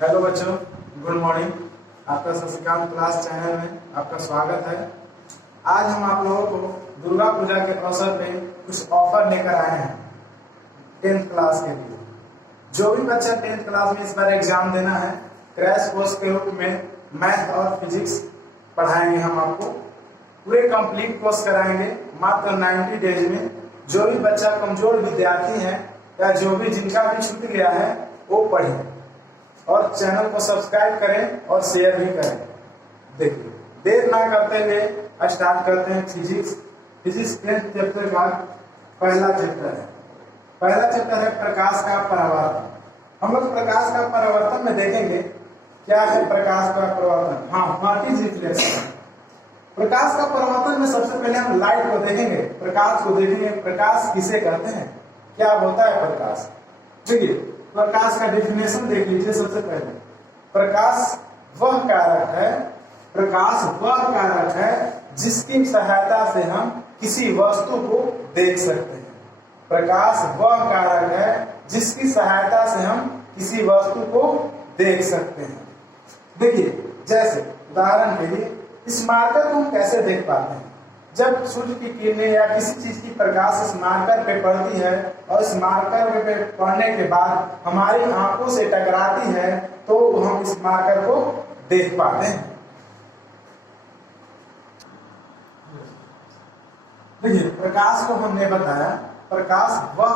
Hello बच्चों, good morning. आपका Shashikant class channel में आपका स्वागत है। आज हम आप लोगों को दुर्गा पूजा के अवसर पे कुछ ऑफर लेकर आए हैं 10th क्लास के लिए। जो भी बच्चा 10th क्लास में इस बार एग्जाम देना है, क्रैश कोर्स के रूप में मैथ और फिजिक्स पढ़ाएंगे। हम आपको पूरे कंप्लीट कोर्स कराएंगे मात्र 90 डेज में। जो भी बच्चा कमजोर विद्यार्थी है या जो भी जिनका भी छूट गया है वो पढ़े और चैनल को सब्सक्राइब करें और शेयर भी करें। देखिए, देर ना करते हुए स्टार्ट करते हैं। फिजिक्स 10th चैप्टर का पहला चैप्टर है। पहला चैप्टर है प्रकाश का परावर्तन। हम लोग प्रकाश का परावर्तन में देखेंगे क्या है प्रकाश का परावर्तन। हाँ, व्हाट इज रिफ्लेक्शन। प्रकाश का परावर्तन में सबसे पहले हम लाइट को देखेंगे, प्रकाश को देखेंगे। प्रकाश किसे कहते हैं, क्या होता है प्रकाश। देखिए, प्रकाश का डेफिनेशन देख लीजिए। सबसे पहले प्रकाश वह कारक है जिसकी सहायता से हम किसी वस्तु को देख सकते हैं। प्रकाश वह कारक है जिसकी सहायता से हम किसी वस्तु को देख सकते हैं। देखिए, जैसे उदाहरण के लिए इस मार्कर को हम कैसे देख पाते हैं। जब सूर्य की किरणें या किसी चीज की प्रकाश इस मार्कर पे पड़ती है और इस मार्कर पे पड़ने के बाद हमारी आंखों से टकराती है तो हम इस मार्कर को देख पाते हैं। देखिए, प्रकाश को हमने बताया प्रकाश वह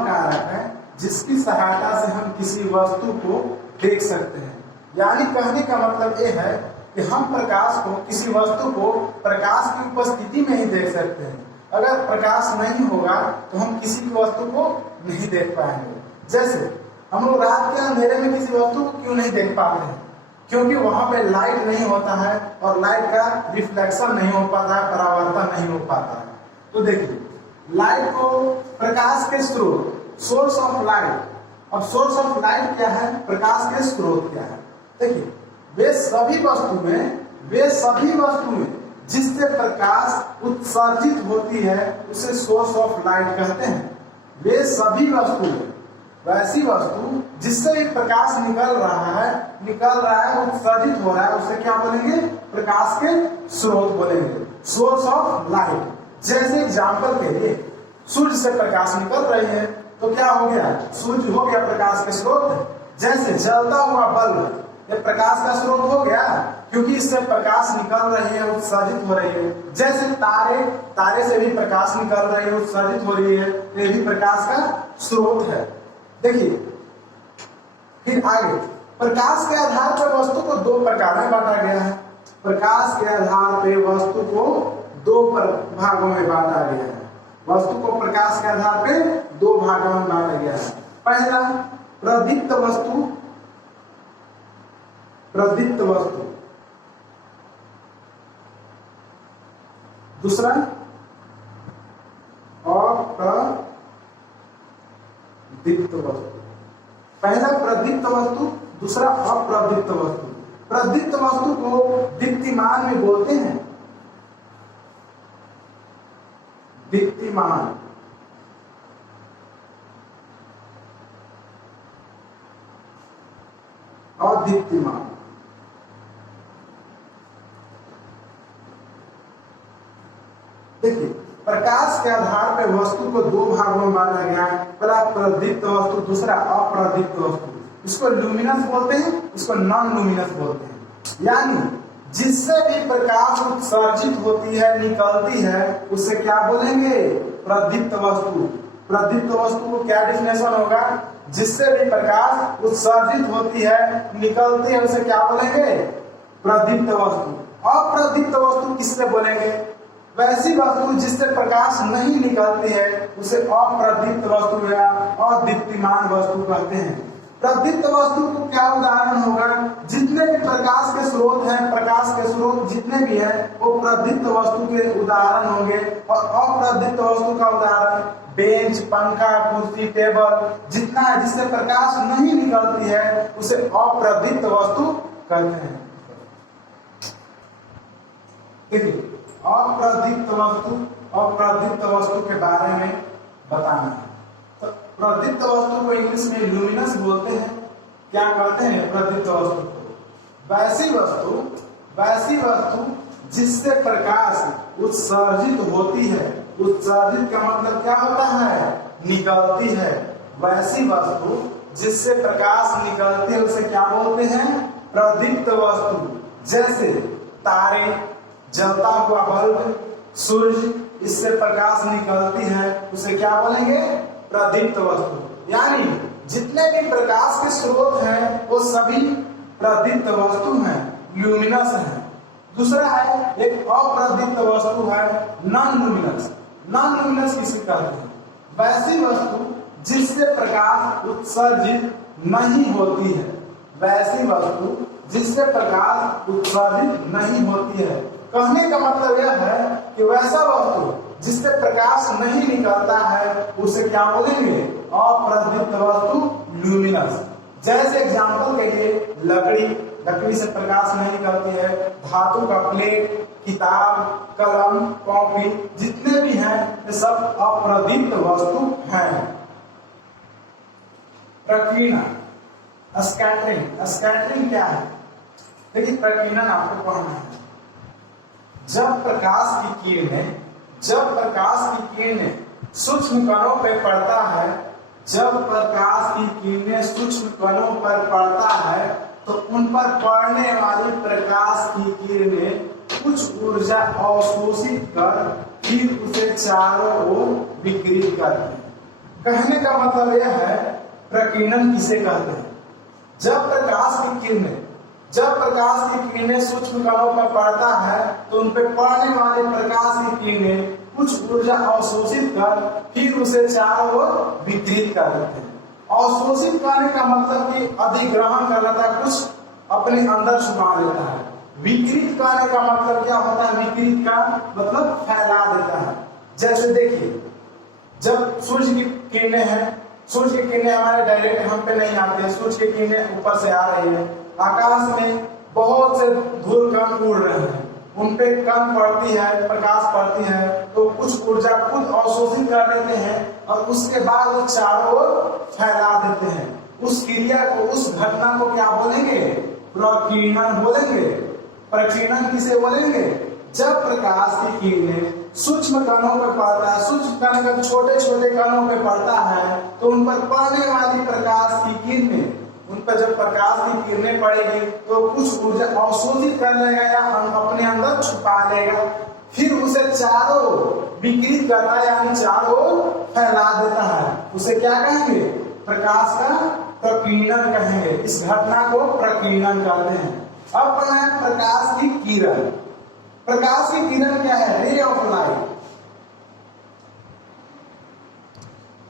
कारक है जिसकी सहायता से हम किसी वस्तु को देख सकते हैं। यानी कहने का मतलब ये है कि हम प्रकाश को, किसी वस्तु को प्रकाश की उपस्थिति में ही देख सकते हैं। अगर प्रकाश नहीं होगा तो हम किसी भी वस्तु को नहीं देख पाएंगे। जैसे हम लोग रात के अंधेरे में किसी वस्तु को क्यों नहीं देख पाते हैं, क्योंकि वहां पे लाइट नहीं होता है और लाइट का रिफ्लेक्शन नहीं हो पाता है, परावर्तन नहीं हो पाता है। तो देखिए, लाइट को प्रकाश के स्रोत, सोर्स ऑफ लाइट। अब सोर्स ऑफ लाइट क्या है, प्रकाश के स्रोत क्या है। देखिए, वे सभी वस्तु में जिससे प्रकाश उत्सर्जित होती है उसे सोर्स ऑफ लाइट कहते हैं। वे सभी वस्तु में वैसी वस्तु जिससे एक प्रकाश निकल रहा है, उत्सर्जित हो रहा है, उसे क्या बोलेंगे, प्रकाश के स्रोत बोलेंगे, सोर्स ऑफ लाइट। जैसे एग्जाम्पल के लिए सूर्य से प्रकाश निकल रही है तो क्या हो गया, सूर्य हो गया प्रकाश के स्रोत। जैसे जलता हुआ बल्ब ये प्रकाश का स्रोत हो गया क्योंकि इससे प्रकाश निकल रही है, उत्सर्जित हो रही है। जैसे तारे से भी प्रकाश निकल रही है, उत्सर्जित हो रही है, ये भी प्रकाश का स्रोत है। देखिए, फिर आगे प्रकाश के आधार पर वस्तु को दो प्रकार में बांटा गया है। प्रकाश के आधार पर वस्तु को दो भागों में बांटा गया है। वस्तु को प्रकाश के आधार पर दो भागों में बांटा गया है। पहला प्रदीप्त वस्तु, दूसरा अप्रदीप्त वस्तु। पहला प्रदीप्त वस्तु, दूसरा अप्रदीप्त वस्तु। प्रदीप्त वस्तु को दीप्तिमान में बोलते हैं, दीप्तिमान। और दीप्तिमान। देखिए, प्रकाश के आधार पर वस्तु को दो भागों में बांटा गया। पहला प्रदीप्त वस्तु, दूसरा अप्रदीप्त वस्तु। इसको लुमिनस बोलते हैं, इसको नॉन लुमिनस बोलते हैं। यानी जिससे भी प्रकाश उत्सर्जित होती है, निकलती है, उसे क्या बोलेंगे, प्रदीप्त वस्तु। प्रदीप्त वस्तु को क्या डेफिनेशन होगा, जिससे भी प्रकाश उत्सर्जित होती है, निकलती है, उसे क्या बोलेंगे, प्रदीप्त वस्तु। अप्रदीप्त वस्तु किससे बोलेंगे, वैसी वस्तु जिससे प्रकाश नहीं निकलती है उसे अप्रदीप्त वस्तु या अदीप्तिमान वस्तु कहते हैं। प्रदीप्त वस्तु को क्या उदाहरण होगा, जितने भी प्रकाश के स्रोत हैं, प्रकाश के स्रोत जितने भी हैं वो प्रदीप्त वस्तु के उदाहरण होंगे। और अप्रदीप्त वस्तु का उदाहरण बेंच, पंखा, कुर्सी, टेबल जितना है जिससे प्रकाश नहीं निकलती है उसे अप्रदीप्त वस्तु कहते हैं। देखिए, अप्रदीप्त वस्तु के बारे में बताना है। तो प्रदीप्त वस्तु को इंग्लिश में लुमिनस बोलते हैं क्या कहते हैं? प्रदीप्त वस्तु को। वैसी वस्तु जिससे प्रकाश उत्सर्जित होती है। उत्सर्जित का मतलब क्या होता है? निकलती है। वैसी वस्तु जिससे प्रकाश निकलती है उसे क्या बोलते हैं? प्रदीप्त वस्तु। जैसे तारे, जलता हुआ बल्ब, सूर्य, इससे प्रकाश निकलती है उसे क्या बोलेंगे? प्रदीप्त वस्तु। यानी जितने भी प्रकाश के स्रोत हैं वो सभी प्रदीप्त वस्तु हैं, ल्यूमिनस हैं। दूसरा है एक अप्रदीप्त वस्तु है, नॉन ल्यूमिनस। नॉन ल्यूमिनस किसे कहते हैं? वैसी वस्तु जिससे प्रकाश उत्सर्जित नहीं होती है। वैसी वस्तु जिससे प्रकाश उत्सर्जित नहीं होती है। कहने का मतलब यह है कि वैसा वस्तु जिससे प्रकाश नहीं निकलता है उसे क्या बोलेंगे? अप्रदीप्त वस्तु, ल्यूमिनस। जैसे एग्जांपल के लिए लकड़ी से प्रकाश नहीं निकलती है। धातु का प्लेट, किताब, कलम, कॉपी जितने भी हैं ये सब अप्रदीप्त वस्तु हैं। प्रकीर्णन, स्कैटरिंग क्या है? देखिए प्रकीर्णन आपको पढ़ना है। जब प्रकाश की किरणें सूक्ष्म कणों पर पड़ता है, जब प्रकाश की किरणें सूक्ष्म कणों पर पड़ता है तो उन पर पड़ने वाली प्रकाश की किरणें कुछ ऊर्जा अवशोषित कर फिर उसे चारों ओर विकिरित करती हैं। कहने का मतलब यह है प्रकीर्णन किसे कहते हैं? जब प्रकाश की किरणें सूक्ष्म कणों पर पड़ता है तो उन पर पड़ने वाले प्रकाश की किरणें कुछ ऊर्जा अवशोषित कर फिर उसे चारों ओर विकिरित कर देते हैं। अवशोषित करने का मतलब कि अधिग्रहण कर लेता है, कुछ अपने अंदर छुपा लेता है। विकिरित करने का मतलब क्या होता है? विकिरित का मतलब फैला देता है। जैसे देखिए जब सूर्य की किरणें हैं, सूर्य की किरणें हमारे डायरेक्ट हम पे नहीं आते, सूर्य की किरणें ऊपर से आ रही है, आकाश में बहुत से धूल कण उड़ रहे हैं, उन पे कण पड़ती है, प्रकाश पड़ती है तो कुछ ऊर्जा खुद अवशोषित कर लेते हैं और उसके बाद वो चारों ओर फैला देते हैं। उस क्रिया को, उस घटना को क्या बोलेंगे? प्रकीर्णन बोलेंगे। प्रकीर्णन किसे बोलेंगे? जब प्रकाश की किरणें सूक्ष्म कणों पर पड़ता है, सूक्ष्म कण का छोटे छोटे कणों पर पड़ता है तो उन पर पड़ने वाली प्रकाश की किरणें, उन पर जब प्रकाश की किरणें पड़ेगी तो कुछ ऊर्जा अवशोषित कर लेगा या अपने अंदर छुपा लेगा, फिर उसे चारों विकिरित करता है यानी चारों फैला देता है। उसे क्या कहेंगे? प्रकाश का प्रकीर्णन कहेंगे। इस घटना को प्रकीर्णन कहते हैं। अब पढ़ना है प्रकाश की किरण। प्रकाश की किरण क्या है? Ray of light.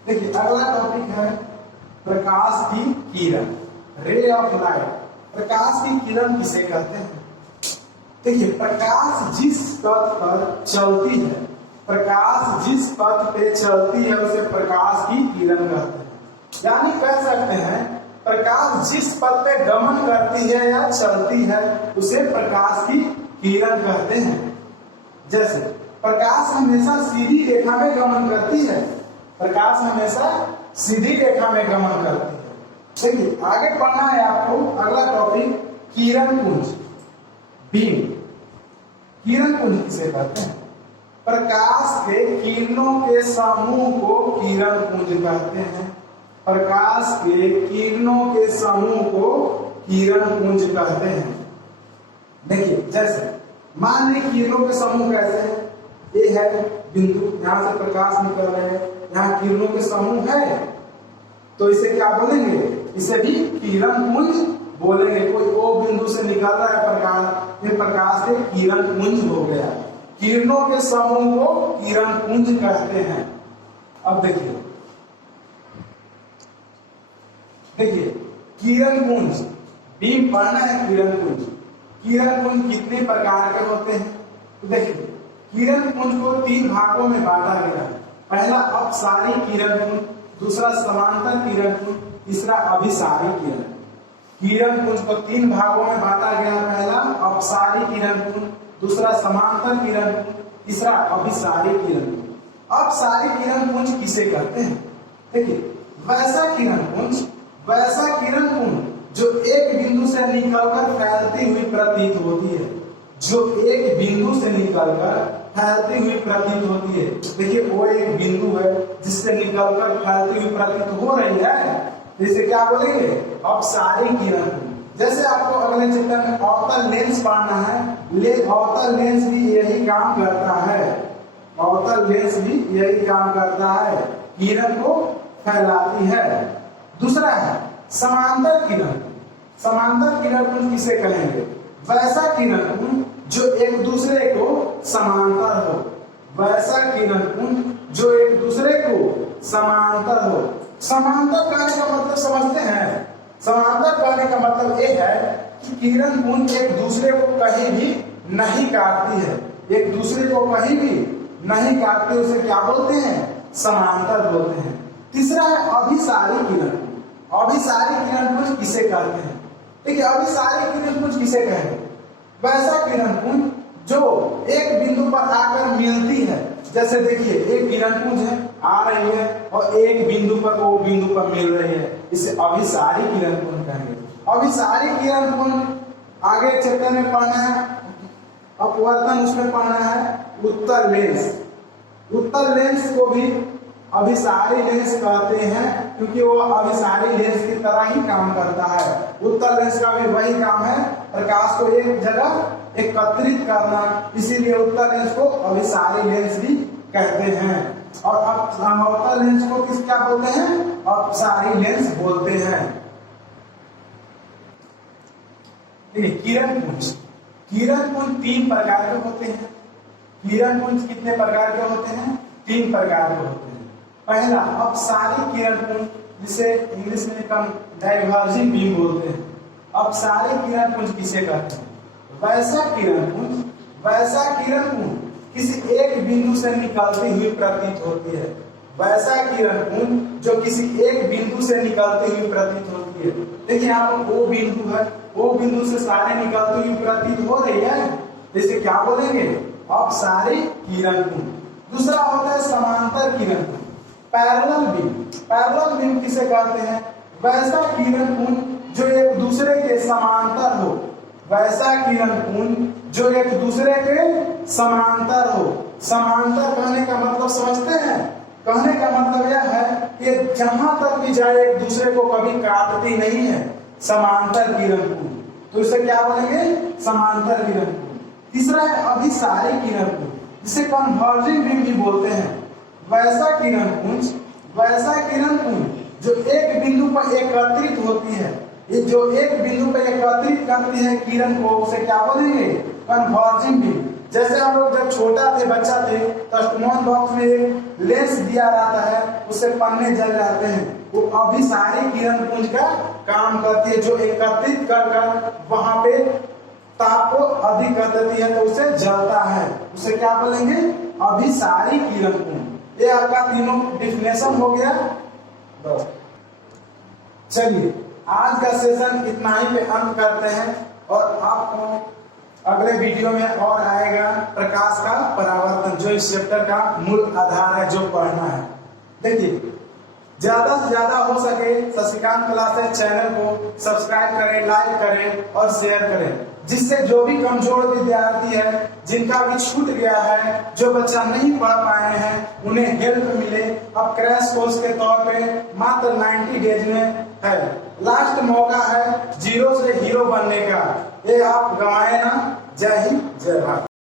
देखिए अगला टॉपिक है प्रकाश की किरण, रे ऑफ लाइट। प्रकाश की किरण किसे कहते हैं? देखिए प्रकाश जिस पथ पर चलती है, प्रकाश जिस पथ पे चलती है उसे प्रकाश की किरण कहते हैं। यानी कह सकते हैं प्रकाश जिस पथ पे गमन करती है या चलती है उसे प्रकाश की किरण कहते हैं। जैसे प्रकाश हमेशा सीधी रेखा में गमन करती है, प्रकाश हमेशा सीधी रेखा में गमन करती है। देखिए आगे पढ़ना है आपको अगला टॉपिक किरण पुंज, बीम। किरण पुंज किसे कहते हैं? प्रकाश के किरणों के समूह को किरण पुंज कहते हैं। प्रकाश के किरणों के समूह को किरण पुंज कहते हैं। देखिए जैसे मान लीजिए किरणों के समूह कैसे हैं? ये है बिंदु, यहां से प्रकाश निकल रहे हैं, यहाँ किरणों के समूह है तो इसे क्या बोलेंगे? इसे भी किरण पुंज बोलेंगे। कोई ओ बिंदु से निकल रहा है प्रकाश, ये प्रकाश के किरण पुंज हो गया। किरणों के समूह को किरण पुंज कहते हैं। अब देखिए किरण पुंज, बीम पढ़ना है किरण पुंज। किरण पुंज कितने प्रकार के होते हैं? तो देखिए किरण पुंज को 3 भागों में बांटा गया है। पहला अपसारी किरण पुंज, दूसरा समांतर किरण पुंज, तीसरा अभिसारी किरण। किरण पुंज को 3 भागों में बांटा गया है। पहला अपसारी किरण पुंज, दूसरा समांतर किरण पुंज, तीसरा अभिसारी किरण पुंज। अपसारी किरण पुंज किसे कहते हैं? देखिए वैसा किरण पुंज जो एक बिंदु से निकलकर फैलती हुई प्रतीत होती है, जो एक बिंदु से निकलकर फैलती हुई प्रतीत होती है। देखिए वो एक बिंदु है जिससे निकलकर फैलती हुई प्रतीत हो रही है, इसे क्या बोलेंगे? अपसारी किरण। जैसे आपको अगले चैप्टर में अवतल लेंस पढ़ना है, अवतल लेंस भी यही काम करता है, अवतल लेंस भी यही काम करता है, किरण को फैलाती है। दूसरा है समांतर किरण। समांतर किरण पुंज किसे कहेंगे? वैसा किरण पुंज जो एक दूसरे को समांतर हो, वैसा किरण पुंज जो एक दूसरे को समांतर हो। समांतर कहने का मतलब समझते हैं? समांतर कहने का मतलब ये है कि किरण पुंज एक दूसरे को कहीं भी नहीं काटती है, एक दूसरे को कहीं भी नहीं काटती, उसे क्या बोलते हैं? समांतर बोलते हैं। तीसरा है अभिसारी किरण पुंज। अभिसारी किरण पुंज किसे कहते हैं? देखिए अभिसारी किरण पुंज किसे कहेंगे? वैसा किरण पुंज जो एक बिंदु पर आकर मिलती है। जैसे देखिए एक किरण पुंज है, आ रही है और एक बिंदु पर वो बिंदु पर मिल रही है, इसे अभिसारी किरण पुंज कहेंगे। अभिसारी किरण पुंज आगे चैप्टर में पढ़ना है, अपवर्तन उसमें पढ़ना है। उत्तल लेंस, उत्तल लेंस को भी अभिसारी लेंस कहते हैं क्योंकि वो अभिसारी लेंस की तरह ही काम करता है। उत्तल लेंस का भी वही काम है, प्रकाश को एक जगह एकत्रित करना, इसीलिए उत्तल लेंस को अभिसारी लेंस भी कहते हैं। और अवतल लेंस को किस क्या बोलते हैं? अपसारी लेंस बोलते हैं। किरण पुंज, किरण पुंज 3 प्रकार के होते हैं। किरण पुंज कितने प्रकार के होते हैं? 3 प्रकार के होते हैं। पहला अपसारी किरण पुंज, जिसे इंग्लिश में डाइवर्जिंग बीम बोलते हैं। अपसारी किरण पुंज किसे कहते हैं? वैसा किरण पुंज, वैसा किरण पुंज किसी एक बिंदु से निकलती हुई प्रतीत होती है। वैसा किरण पुंज जो किसी एक बिंदु से निकलती हुई प्रतीत होती है। देखिए यहाँ पर वो बिंदु है, वो बिंदु से सारे निकलती हुई प्रतीत हो रही है, इसे क्या बोलेंगे? अपसारी किरण पुंज। दूसरा होता है समांतर किरण पुंज, पैरेलल बीम। पैरेलल बीम किसे कहते हैं? वैसा किरण पुंज जो एक दूसरे के समांतर हो, वैसा किरण पुंज जो एक दूसरे के समांतर हो। समांतर कहने का मतलब समझते हैं? कहने का मतलब यह है कि जहां तक भी जाए एक दूसरे को कभी काटती नहीं है, समांतर किरण पुंज, तो इसे क्या बोलेंगे? समांतर किरण पुंज। तीसरा है अभिसारी किरण पुंज, जिसे कन्वर्जिंग बीम भी बोलते हैं। वैसा किरण पुंज, वैसा किरण पुंज जो एक बिंदु पर एकत्रित होती है, ये जो एक बिंदु पर एकत्रित करती है किरण को, उसे क्या बोलेंगे? Converging beam. जैसे हम लोग जब छोटा थे, बच्चा थे, तो स्टोन बॉक्स में एक लेंस दिया रहता है, उससे पन्ने जल जाते हैं, वो अभिसारी किरण पुंज का काम करती है, जो एकत्रित कर वहां पे ताप को अधिक कर देती है, तो उसे जलता है, उसे क्या बोलेंगे? अभिसारी किरण पुंज। ये आपका तीनों डिफिनेशन हो गया। चलिए आज का सेशन इतना ही पे अंत करते हैं, और आपको अगले वीडियो में और आएगा प्रकाश का परावर्तन, जो इस चैप्टर का मूल आधार है, जो पढ़ना है। देखिए ज्यादा से ज्यादा हो सके शशिकांत क्लासेस चैनल को सब्सक्राइब करें, लाइक करें और शेयर करें, जिससे जो भी कमजोर विद्यार्थी है, जिनका भी छूट गया है, जो बच्चा नहीं पढ़ पाए हैं, उन्हें हेल्प मिले। अब क्रैश कोर्स के तौर पे मात्र 90 डेज में है, लास्ट मौका है 0 से हीरो बनने का, ये आप गंवाए ना। जय हिंद, जय भारत।